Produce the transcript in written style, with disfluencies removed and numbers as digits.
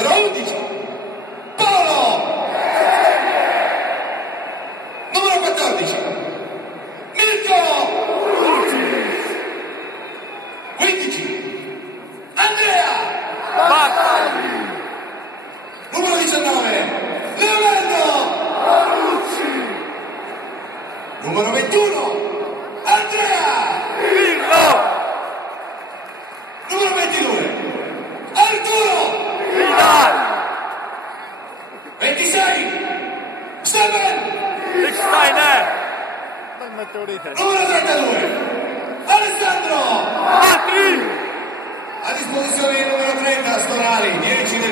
numero 11, Paolo, numero 14, Mirko, 15, Andrea, numero 19, Leonardo, numero 21, Andrea, numero 22, Arturo, 26, Steven, numero 32, Alessandro, a disposizione il numero 30, Scolari, 10 del